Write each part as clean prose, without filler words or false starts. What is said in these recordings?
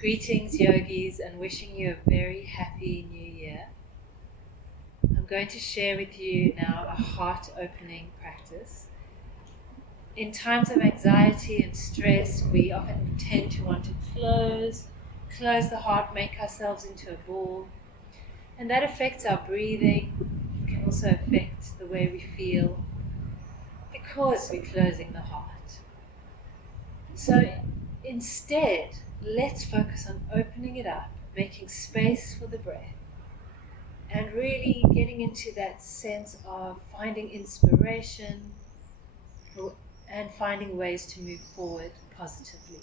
Greetings, yogis, and wishing you a very happy new year. I'm going to share with you now a heart opening practice. In times of anxiety and stress, we often tend to want to close the heart, make ourselves into a ball, and that affects our breathing. It can also affect the way we feel because we're closing the heart. So instead, let's focus on opening it up, making space for the breath, and really getting into that sense of finding inspiration and finding ways to move forward positively.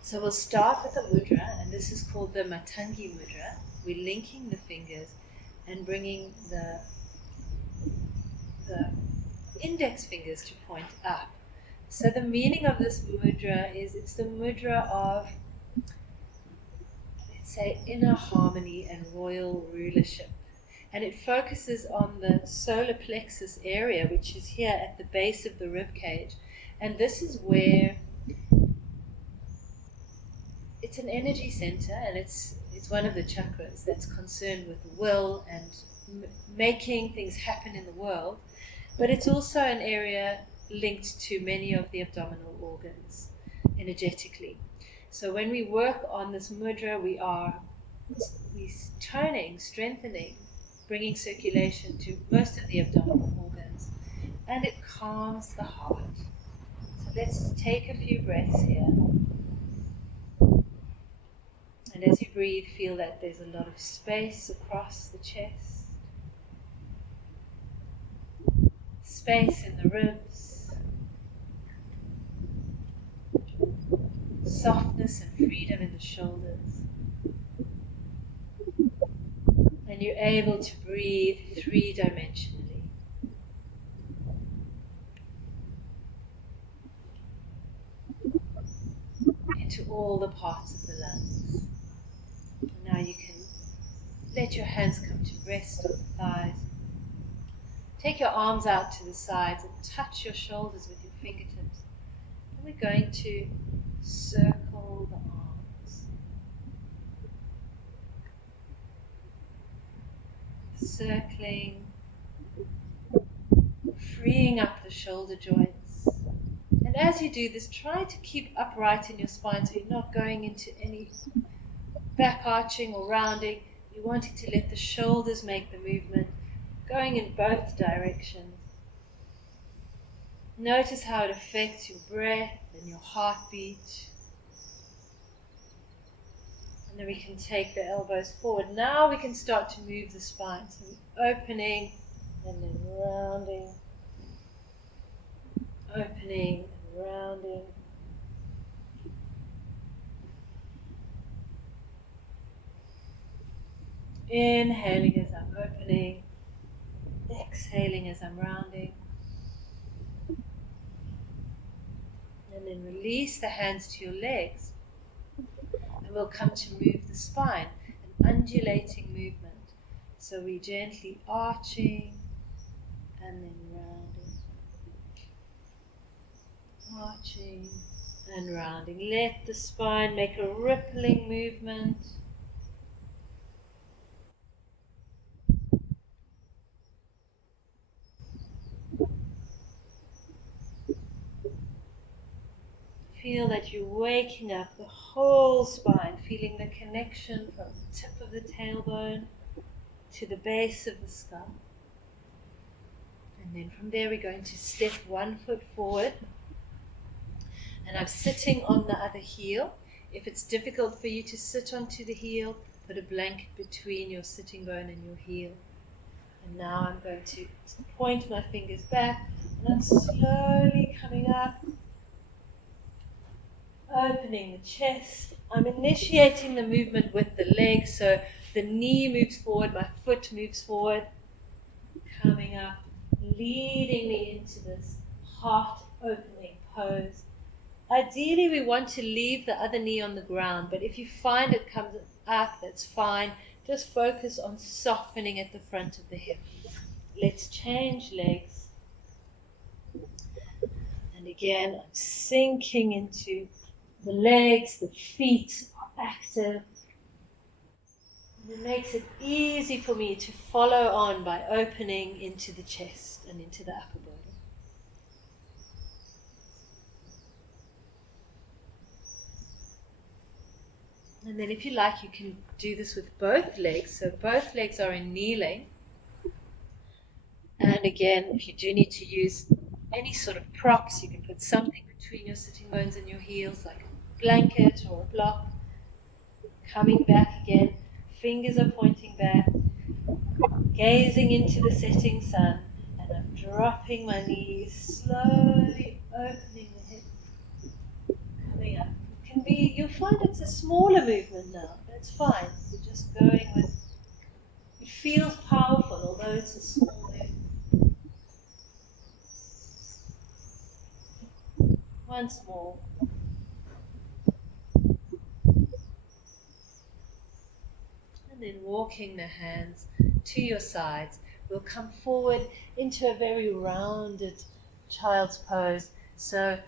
So we'll start with a mudra, and this is called the Matangi mudra. We're linking the fingers and bringing the index fingers to point up. So the meaning of this mudra is it's the mudra of, let's say, inner harmony and royal rulership. And it focuses on the solar plexus area, which is here at the base of the rib cage. And this is where it's an energy center, and it's one of the chakras that's concerned with will and making things happen in the world. But it's also an area linked to many of the abdominal organs energetically. So when we work on this mudra, we toning, strengthening, bringing circulation to most of the abdominal organs, and it calms the heart. So let's take a few breaths here. And as you breathe, feel that there's a lot of space across the chest, space in the ribs, softness and freedom in the shoulders. And you're able to breathe three-dimensionally. Into all the parts of the lungs. And now you can let your hands come to rest on the thighs. Take your arms out to the sides and touch your shoulders with your fingertips. And we're going to circle the arms. Circling, freeing up the shoulder joints. And as you do this, try to keep upright in your spine so you're not going into any back arching or rounding. You're wanting to let the shoulders make the movement, going in both directions. Notice how it affects your breath and your heartbeat. And then we can take the elbows forward. Now we can start to move the spine. So opening and then rounding. Opening and rounding. Inhaling as I'm opening. Exhaling as I'm rounding. And then release the hands to your legs. And we'll come to move the spine, an undulating movement. So we gently arching and then rounding. Arching and rounding. Let the spine make a rippling movement. Feel that you're waking up the whole spine, feeling the connection from the tip of the tailbone to the base of the skull. And then from there we're going to step 1 foot forward. And I'm sitting on the other heel. If it's difficult for you to sit onto the heel, put a blanket between your sitting bone and your heel. And now I'm going to point my fingers back, and I'm slowly coming up, opening the chest. I'm initiating the movement with the legs, so the knee moves forward, my foot moves forward, coming up, leading me into this heart-opening pose. Ideally, we want to leave the other knee on the ground, but if you find it comes up, that's fine. Just focus on softening at the front of the hip. Let's change legs. And again, I'm sinking into The legs, the feet are active. And it makes it easy for me to follow on by opening into the chest and into the upper body. And then if you like, you can do this with both legs. So both legs are in kneeling. And again, if you do need to use any sort of props, you can put something between your sitting bones and your heels, like a blanket or a block. Coming back again, fingers are pointing back, gazing into the setting sun, and I'm dropping my knees, slowly opening the hips, coming up. It can be, you'll find it's a smaller movement now, that's fine. You're just going with, it feels powerful, although it's a small movement. Once more. And then walking the hands to your sides, we'll come forward into a very rounded child's pose. So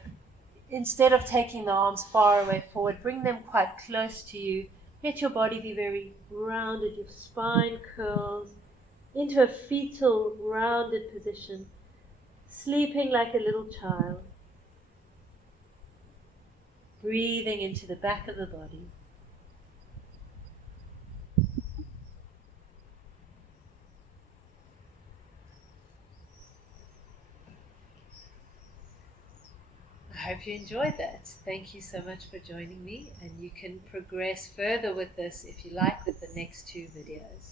instead of taking the arms far away forward, bring them quite close to you. Let your body be very rounded, your spine curls into a fetal rounded position, sleeping like a little child. Breathing into the back of the body. I hope you enjoyed that. Thank you so much for joining me, and you can progress further with this if you like with the next 2 videos.